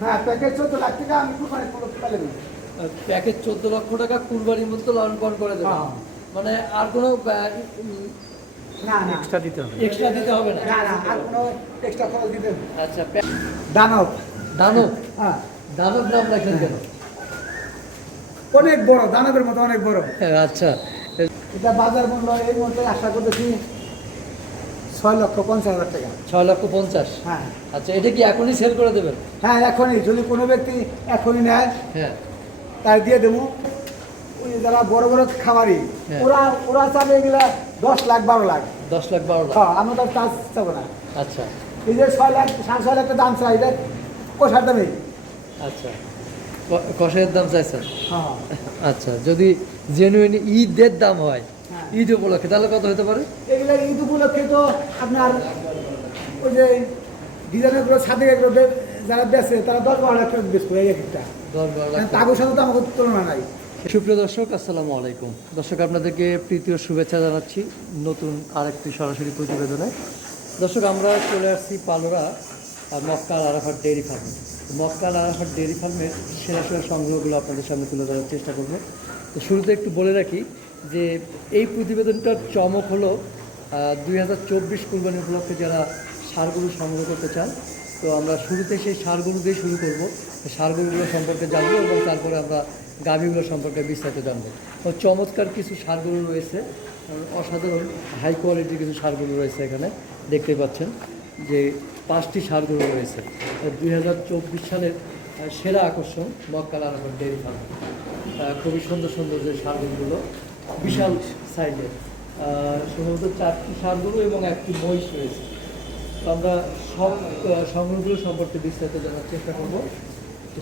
হ্যাঁ, প্যাকেজ 14 লাখ টাকা আমি কুরবানি পেলে দেবো। প্যাকেজ 14 লক্ষ টাকা কুরবানির মতো লালন পালন করে দেবে। হ্যাঁ। মানে আর কোনো না না এক্সট্রা দিতে হবে না। না না আর কোনো এক্সট্রা খরচ দিতে হবে না। আচ্ছা দানব। দানব হ্যাঁ, দানব নাম রাখলেন কেন? অনেক বড়, দানবের মতো অনেক বড়। আচ্ছা এটা বাজার মূল্য এই মুহূর্তে আশা করতেছি 6,50,000 টাকা। 6,50,000। হ্যাঁ আচ্ছা এটা কি এখনই সেল করে দেবেন? হ্যাঁ, এখনই যদি কোনো ব্যক্তি এখনই নেয় হ্যাঁ তাই দিয়ে দেবো। ওই যারা বড় বড় খামারি হ্যাঁ। ওরা ওরা চাবে এগুলা 10 লাখ 12 লাখ। 10,00,000 12,00,000। হ্যাঁ, আমরা তো চাষ চাবো না। আচ্ছা এই যে 6 লাখ 6.5 লাখ দাম চাই, এটা কোষার দামে। আচ্ছা কষাইয়ের দাম চাইছেন? হ্যাঁ আচ্ছা যদি জেনুইন ঈদের দাম হয়, হ্যাঁ। ঈদ উপলক্ষে, তাহলে কত হতে পারে? এগুলো ঈদ উপলক্ষে তো আপনার ওই যে ডিজাইনগুলো ছাদে এগুলো যারা বেচে তারা 10-12 লাখ টাকা বেচবে এক একটা। 10-12 লাখ টাকা। তাদের সাথে তো আমাদের তুলনা নাই। সুপ্রিয় দর্শক, আসসালামু আলাইকুম। দর্শক আপনাদেরকে প্রীতীয় শুভেচ্ছা জানাচ্ছি নতুন আরেকটি সরাসরি প্রতিবেদনে। দর্শক আমরা চলে আসছি পালোরা মক্কা আল আরাফাত ডেইরি ফার্মে। মক্কা আল আরাফাত ডেইরি ফার্মের সেরা সেরা সংগ্রহগুলো আপনাদের সামনে তুলে ধরার চেষ্টা করব। তো শুরুতে একটু বলে রাখি যে এই প্রতিবেদনটার চমক হলো 2024 কুরবানি উপলক্ষে যারা ষাঁড়গরু সংগ্রহ করতে চান, তো আমরা শুরুতে সেই ষাঁড়গরু দিয়ে শুরু করব। ষাঁড়গরুগুলো সম্পর্কে জানবো এবং তারপরে আমরা গাভীগুলো সম্পর্কে বিস্তারিত জানবো। তো চমৎকার কিছু ষাঁড়গরু রয়েছে, অসাধারণ হাই কোয়ালিটির কিছু ষাঁড়গরু রয়েছে এখানে দেখতে পাচ্ছেন যে 5টি ষাঁড়গরু রয়েছে। 2024 সালের সেরা আকর্ষণ মক্কা আল আরাফাত ডেইরি ফার্ম। খুবই সুন্দর সুন্দর যে ষাঁড়গরুগুলো, বিশাল সাইজের, সম্ভবত 4টি ষাঁড়গরু এবং 1টি মহিষ রয়েছে। তো আমরা সব সংগ্রহগুলো সম্পর্কে বিস্তারিত জানার চেষ্টা করবো।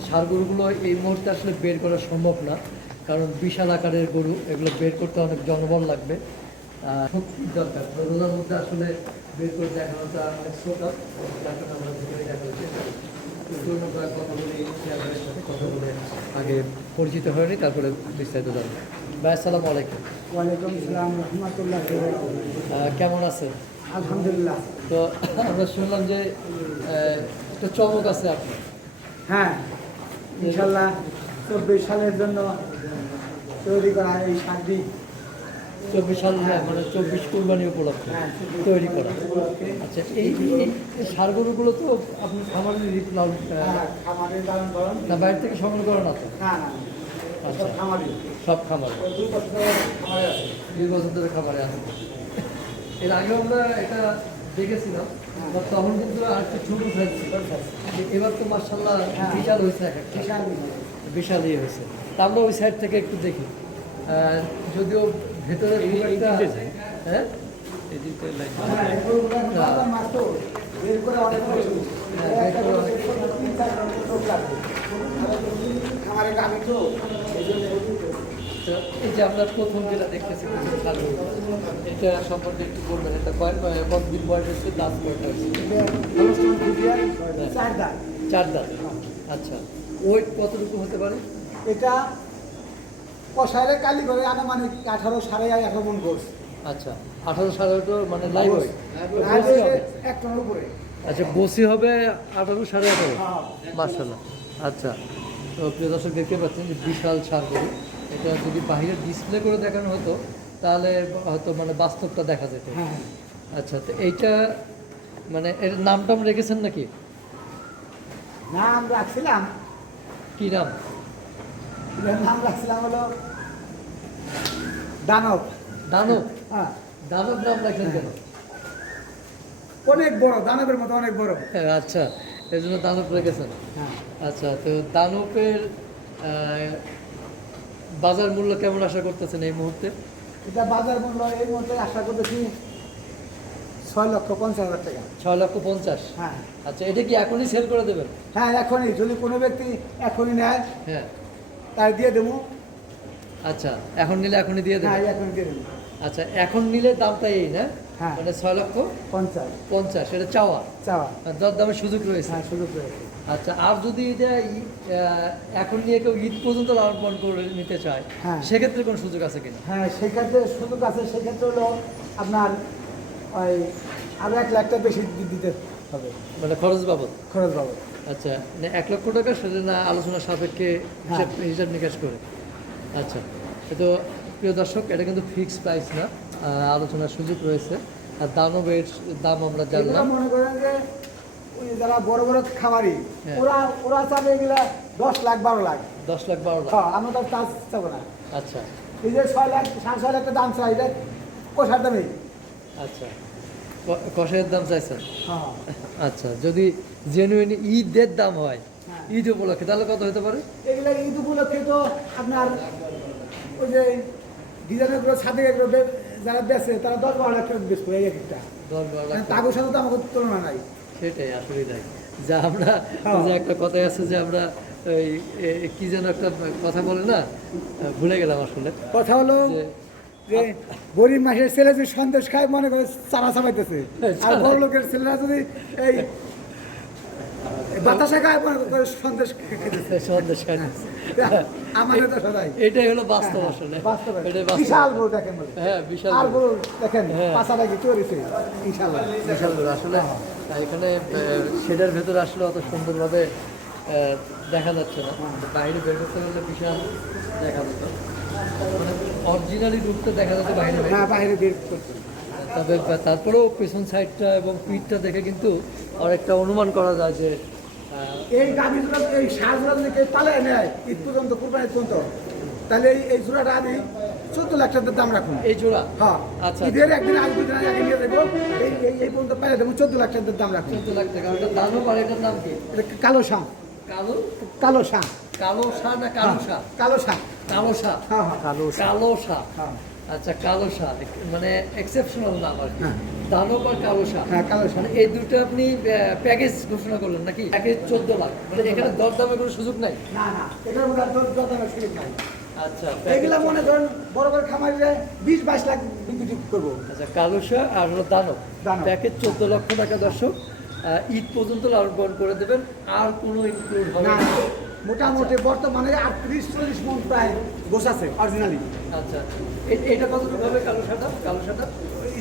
ষাঁড়গরুগুলো এই মুহূর্তে আসলে বের করা সম্ভব না, কারণ বিশাল আকারের গরু, এগুলো বের করতে অনেক জনবল লাগবে, শক্তির দরকার। রোজার মধ্যে আসলে বের করে দেখানোটা অনেক শ্রোতা, আমরা ভিতরে দেখানোর চেষ্টা করি। কথা বলে শেয়ারের সাথে কথা বলে আগে পরিচিত হয়নি, তারপরে বিস্তারিত জানবো। ভাই আসসালামু আলাইকুম। ওয়ালাইকুম আসসালাম রহমতুল্লাহ। কেমন আছেন? আলহামদুলিল্লাহ। তো আমরা শুনলাম যে একটা চমক আছে আপনার। হ্যাঁ, ইনশাল্লাহ 24 সালের জন্য তৈরি করা এই শাড়ি। 24 সাল, হ্যাঁ, মানে 24 কুরবানি উপলক্ষে হ্যাঁ, তৈরি করা। আচ্ছা এই ষাঁড়গরুগুলো তো আপনি খামারের খামারের লালন পালন। না বাইরে থেকে সংগ্রহ করেন না তো? না না, আচ্ছা, খামারি সব খামারে 2 বছর ধরে খামারে আছে। 2 বছর ধরে খামারে আছে। এর আগেও আমরা এটা দেখেছিলাম, but তখন কিন্তু আর একটু ছোট সাইজ ছিল। এবার তো মাশাআল্লাহ বিশাল হয়েছে, এক একটা বিশাল। বিশাল ইয়ে হয়েছে। তা আমরা ওই সাইড থেকে একটু দেখি, যদিও ভেতরে খুব একটা, হ্যাঁ হ্যাঁ, এগুলো আমরা মাত্র বের করে অনেক কিছু। একটা করে 3-4 ঘন্টা লোক লাগবে। খামারে গাভী তো এই জন্য। তো এই যে আমরা প্রথম যেটা দেখতেছি ষাঁড়গরু, এটা সম্পর্কে একটু বলবেন। এটা কতদিন বয়স হচ্ছে, দাঁত কয়টা হচ্ছে? হলস্টেইন ফ্রিজিয়ান 4 দাঁত। 4 দাঁত। আচ্ছা, ওয়েট কতটুকু হতে পারে? এটা কষাইলে কালি করে আনুমানিক 18 সাড়ে 18 মণ গোস। আচ্ছা 18-18 মানে লাইভ ওয়েট। এক টনের উপরে। আচ্ছা বসি হবে 18-18.5। হ্যাঁ। মাশাআল্লাহ। আচ্ছা, তো প্রিয় দর্শক দেখতে পাচ্ছেন যে বিশাল ষাঁড়গরু। এটা যদি বাইরে ডিসপ্লে করে দেখানো হতো তাহলে হয়তো মানে বাস্তবটা দেখা যেত। হ্যাঁ। আচ্ছা, তো এইটা মানে এর নামটাম রেখেছেন নাকি? নাম রাখছিলাম, কি নাম? এর নাম রাখছিলাম হলো দানব। দানব? হ্যাঁ, দানব নাম রাখলেন কেন? অনেক বড়, দানবের মতো অনেক বড়। হ্যাঁ, আচ্ছা এই জন্য দানব রেখেছেন। হ্যাঁ। আচ্ছা, তো দানবের বাজার মূল্য কেমন আশা করতেছেন এই মুহূর্তে? এটা বাজার মূল্য এই মুহূর্তে আশা করতেছি 6,50,000 টাকা। 6,50,000। হ্যাঁ। আচ্ছা এটা কি এখনই সেল করে দেবেন? হ্যাঁ, এখনই যদি কোনো ব্যক্তি এখনই নেয় হ্যাঁ। তাই দিয়ে দেবো। আচ্ছা এখন নিলে এখনই দিয়ে হ্যাঁ, দেবেন? এখনই দিয়ে দেবো। আচ্ছা এখন নিলে দামটা এই না? হ্যাঁ। মানে 6,50,000 এটা চাওয়া, চাওয়া। আর দরদামের সুযোগ রয়েছে। হ্যাঁ, সুযোগ রয়েছে। আচ্ছা, আর যদি এটা এখন নিয়ে কেউ ঈদ পর্যন্ত লালন পালন করে নিতে চায়, হ্যাঁ। সেক্ষেত্রে কোনো সুযোগ আছে কিনা? হ্যাঁ, সেক্ষেত্রে সুযোগ আছে। সেক্ষেত্রে হলো আপনার ওই আরও 1 লাখ টাকা বেশি দিতে হবে মানে খরচ বাবদ? খরচ বাবদ। আচ্ছা, মানে 1 লক্ষ টাকা সেটা না আলোচনা সাপেক্ষে হিসাব হিসাব নিকাশ করে। আচ্ছা, তো প্রিয় দর্শক, এটা কিন্তু ফিক্সড প্রাইস না, আলোচনার সুযোগ রয়েছে। আর দানবের দাম আমরা এগুলো জানলাম। মনে করেন যে ওই যারা বড় বড় খামারি, হ্যাঁ। ওরা ওরা চাবে এগুলা 10 লাখ 12 লাখ। 10 লাখ 12 লাখ। হ্যাঁ, আমরা তো চাষ চাবো না। আচ্ছা এই যে 6 লাখ 6.5 লাখ দাম চাই, এটা কোষার দামে। আচ্ছা, কষাইয়ের দাম চাইছেন? হ্যাঁ, আচ্ছা, যদি জেনুইন ঈদের দাম হয়, হ্যাঁ। ঈদ উপলক্ষে, তাহলে কত হতে পারে? এগুলা ঈদ উপলক্ষে তো আপনার ওই যে ডিজাইনারগুলো ছাদে এগুলো যারা বেচে তারা 10-12 লাখ টাকা বেচবে এই একটা। 10-12 লাখ টাকা। তাগোর সাথে তো আমাদের তুলনা নাই। সেটাই আসলে তাই। যা আমরা, হ্যাঁ। ওই যে একটা কথাই আছে যে আমরা ওই কি যেন একটা কথা বলে না, ভুলে গেলাম আসলে। কথা হলো যে যে গরিব মাসের ছেলে যদি সন্দেশ খায় মনে করে চারা চাপাইতেছে, আর বড় লোকের ছেলেরা যদি এই বাতাসা খায় মনে করে সন্দেশ খেতেছে। সন্দেশ খাইতেছে। আমাদের তো সদাই এটাই হলো বাস্তব আসলে। বাস্তবে এটাই বাস্তব। বিশাল বড় দেখেন বলে। হ্যাঁ, বিশাল আর বড়। বড় দেখেন হ্যাঁ। পাশাটা কি চড়েছে ইনশাআল্লাহ। বিশাল বড় আসলে। এখানে সেটার ভেতরে আসলে অত সুন্দরভাবে দেখা যাচ্ছে না, বাইরে বের করতে গেলে বিশাল দেখা যেত, মানে অরিজিনালি রূপটা দেখা যেত বাইরে বের। হ্যাঁ, বাইরে বের করছে। তবে তারপরেও পেছন সাইডটা এবং পিঠটা দেখে কিন্তু অনেকটা অনুমান করা যায় যে এই গাভীগুলো এই সারগুলো যদি কেউ পালে নেয় ঈদ পর্যন্ত কুরবানি পর্যন্ত, তাহলে এই জোড়াটা আমি 14 লাখ টাকার দাম রাখুন। এই জোড়া। হ্যাঁ, আচ্ছা, ঈদের একদিন আগে 2 দিন আগে নিয়ে দেবো, এই পর্যন্ত পাইলে দেবো 14 লাখ টাকার দাম রাখুন। 14 লাখ টাকা। ওটার দামও পারে। এটার নাম কি? এটা কালো শাঁ। কালো কালো শাঁ। কালো শাহ না কালো শাহ? কালো শাঁ। কালো শাহ। হ্যাঁ, হ্যাঁ, কালো শাহ। হ্যাঁ, আচ্ছা, কালো শাহ মানে এক্সেপশনাল নাম আর কি। হ্যাঁ। দানব আর কালো শাহ। হ্যাঁ, কালো শাঁ। মানে এই দুটো আপনি প্যাকেজ ঘোষণা করলেন নাকি? প্যাকেজ 14 লাখ, মানে এখানে দরদামের কোনো সুযোগ নাই? না, না, এটার মধ্যে আর দরদামের সুযোগ নাই। আচ্ছা, এগুলা মনে করেন বড় বড় খামারিরা 20-22 লাখ বিক্রি করবো। আচ্ছা, কালো শাহ আর হলো দানব। দানব। প্যাকেজ 14 লক্ষ টাকা। দর্শক, ঈদ পর্যন্ত লালন পালন করে দেবেন, আর কোনো ইনক্লুড হবে না, না? মোটামুটি বর্তমানে 38-40 মন প্রায় গোছ আছে অরিজিনালি। আচ্ছা, এটা কতটুকু হবে কালো শাহটা? কালো শাহটা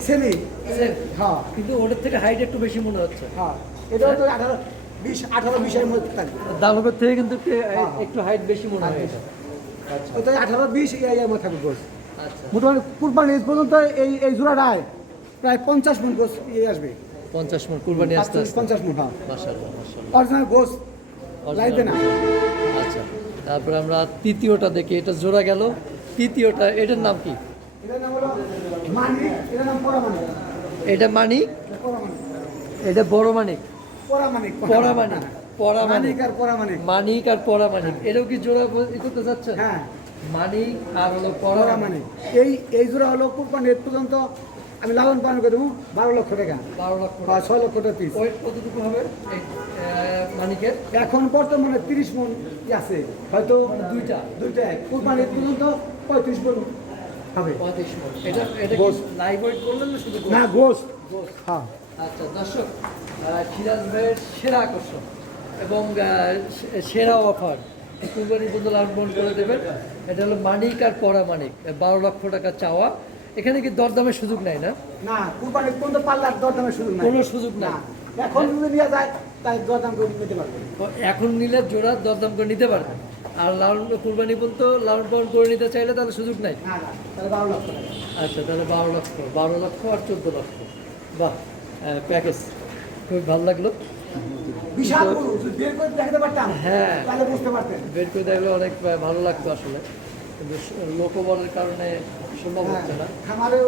সেমি। Same? হ্যাঁ, কিন্তু ওটার থেকে হাইট একটু বেশি মনে হচ্ছে। হ্যাঁ, এটাও তো 18-20-এর মধ্যে থাকবে। দানবের থেকে কিন্তু হ্যাঁ। একটু হাইট বেশি মনে হয় এটা। আচ্ছা ওইটা 18-20 এর মধ্যে থাকবে গোছ। আচ্ছা, মোটামুটি কুরবানি ঈদ পর্যন্ত এই জোড়াটায় প্রায় 50 মন গোছ আসবে। 50 মণ কুরবানি আসতে আসতে। 50 মন, হ্যাঁ, মাশাআল্লাহ, মাশাআল্লাহ। অরিজিনাল গোছ লাইবে না। আচ্ছা, তারপরে আমরা তৃতীয়টা দেখি। এটা জোড়া গেল। তৃতীয়টা, এটার নাম কি? এটার নাম হলো মানিক, এটার নাম পরামানিক। এটা মানিক, পরামানিক, এটা বড় মানিক। পরামানিক, পরামানিক, পরামানিক। মানিক আর পরামানিক। মানিক আর পরামানিক, এটাও কি জোড়া করতে যাচ্ছেন? হ্যাঁ, মানিক আর হলো পরামানিক। পরামানিক। এই জোড়া হলো কুরবানি ঈদ পর্যন্ত আমি লালন পালন করে দেবো 12 লক্ষ টাকা। 12 লক্ষ বা টাকা। 6 লক্ষ টাকা পিস। ওয়েট কতটুকু হবে এই মানিকের? এখন বর্তমানে 30 মন আছে, হয়তো দুইটা। দুইটা কুরবানি ঈদ পর্যন্ত 35 মন হবে। 35 মণ। এটা কি গোস। লাইভ ওয়েট করলেন না শুধু গোস? না, গোস। গোস। হ্যাঁ, আচ্ছা দর্শক, সিরাজ ভাইয়ের সেরা আকর্ষণ এবং সেরা অফার কুরবানি বন্ধু লাভবান করে দেবেন। এটা হলো মানিক আর পরামানিক, 12 লক্ষ টাকা চাওয়া। এখানে কি দরদামের সুযোগ নাই না? না, কুরবানি ঈদ পর্যন্ত পাল্লার দরদামের সুযোগ নাই। কোনো সুযোগ নাই। না, এখন যদি নিয়ে যায় তাই দরদাম করে নিতে পারবে। তো এখন নিলে জোড়া দরদাম করে নিতে পারবেন, আর লালন কুরবানি বলতে লালন পালন করে নিতে চাইলে তাহলে সুযোগ নাই। না, না, তাহলে 12 লক্ষ টাকা। আচ্ছা, তাহলে 12 লক্ষ আর 14 লক্ষ। বাহ, প্যাকেজ খুব ভালো লাগলো। বিশাল গরু, যদি বের করে দেখাতে পারতাম হ্যাঁ। তাহলে বুঝতে পারতেন। বের করে দেখলে অনেক ভালো লাগতো আসলে, কিন্তু লোকবলের কারণে সম্ভব হচ্ছে না। খামারেও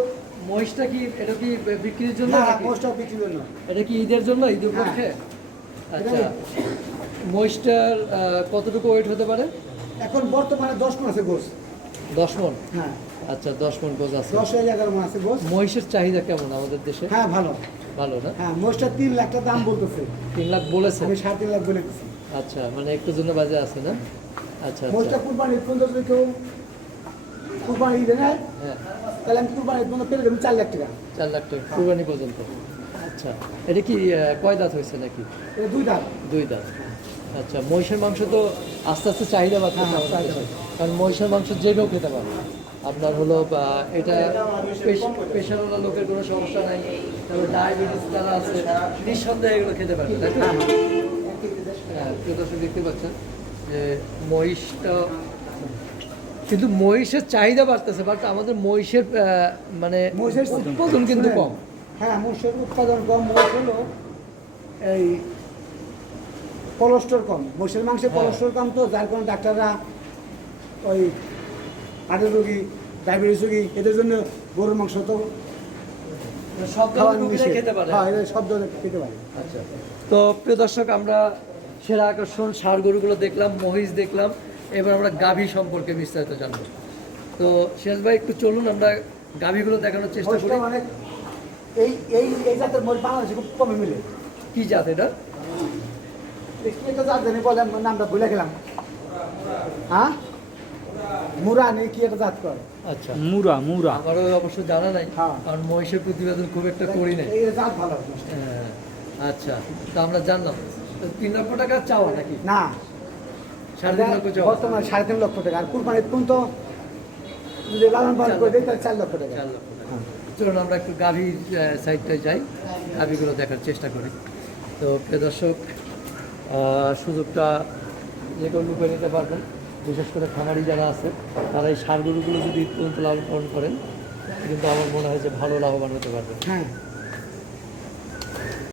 মহিষটা কি, এটা কি বিক্রির জন্য না, নাকি? পোস্ট অফ বিক্রির জন্য। এটা কি ঈদের জন্য, ঈদ উপলক্ষে? আচ্ছা, মহিষটার কতটুকু ওয়েট হতে পারে? এখন বর্তমানে 10 মন আছে গোস। 10 মণ। হ্যাঁ, আচ্ছা, 10 মণ গোছ আছে। 10-11 মন আছে গোস। মহিষের চাহিদা কেমন আমাদের দেশে? হ্যাঁ, ভালো। ভালো না? হ্যাঁ, মোষটা 3 লাখ টাকা দাম বলতেছে। 3 লাখ বলেছে? আমি 3.5 লাখ বলে দিচ্ছি। আচ্ছা, মানে একটু জন্য বাজে আছে না? আচ্ছা মোষটা আচ্ছা, কুরবানি ঈদ পর্যন্ত যদি কেউ কুরবানি ঈদে নেয় হ্যাঁ, তাহলে আমি কুরবানি ঈদ পর্যন্ত পেলে দেবো 4 লাখ টাকা। 4 লাখ টাকা কুরবানি পর্যন্ত। আচ্ছা, এটা কি কয় দাঁত হয়েছে নাকি? এটা 2 দাম। 2 দাঁত। আচ্ছা, মহিষের মাংস তো আস্তে আস্তে চাহিদা বাড়তেছে হ্যাঁ, আমাদের চাহিদা দেশে। কারণ মহিষের মাংস যে কেউ খেতে পারে। আপনার হলো এটা প্রেশারওয়ালা লোকের কোনো সমস্যা নাই, তারপর ডায়াবেটিস যারা আছে নিঃসন্দেহে এগুলো খেতে পারে, তাই তো? প্রিয় দর্শক দেখতে পাচ্ছেন যে মহিষটা, কিন্তু মহিষের চাহিদা বাড়তেছে, বাট আমাদের মহিষের মানে মহিষের উৎপাদন কিন্তু কম। হ্যাঁ, মহিষের উৎপাদন কম। মহিষ হলো এই কোলেস্ট্রল কম, মহিষের মাংসে কোলেস্ট্রল কম, তো যার কারণে ডাক্তাররা ওই হার্টের রোগী, ডায়াবেটিস রোগী এদের জন্য গরুর মাংস তো সব খাওয়া ধরনের রোগীরা নিষেধ। খেতে পারে। হ্যাঁ, এদের সব ধরনের খেতে পারে। আচ্ছা, তো প্রিয় দর্শক আমরা সেরা আকর্ষণ ষাঁড় গরুগুলো দেখলাম, মহিষ দেখলাম, এবার আমরা গাভী সম্পর্কে বিস্তারিত জানবো। তো সিরাজ ভাই একটু চলুন আমরা গাভীগুলো দেখানোর চেষ্টা করি। মহিষটা অনেক এই এই এই জাতের মহিষ বাংলাদেশে খুব কমে মিলে। কি জাত এটা? কি একটা জাত জানি বলে, নামটা ভুলে গেলাম। হ্যাঁ, মুরা নেই কি একটা জাত করে। আচ্ছা, মুরা মুরা আমারও অবশ্য জানা নাই, হ্যাঁ। কারণ মহিষের প্রতিবেদন খুব একটা করি নাই। এই জাত ভালো। হ্যাঁ, আচ্ছা, তো আমরা জানলাম। তো 3 লক্ষ টাকা চাওয়া নাকি? না, 3.5 লক্ষ চাওয়া? বর্তমানে 3.5 লক্ষ টাকা। আর কুরবানির কোন তো যদি লালন পালন করে দেয় তাহলে 4 লক্ষ টাকা। 4 লক্ষ টাকা। চলুন আমরা একটু গাভীর সাইডটায় যাই, গাভীগুলো দেখার চেষ্টা করি। তো প্রিয় দর্শক, সুযোগটা যে কেউ লুপে নিতে পারবেন, বিশেষ করে খামারি যারা আছে তারা এই ষাঁড় গরুগুলো যদি তদন্ত লালন পালন করেন, কিন্তু আমার মনে হয় যে ভালো লাভবান হতে পারবেন। হ্যাঁ,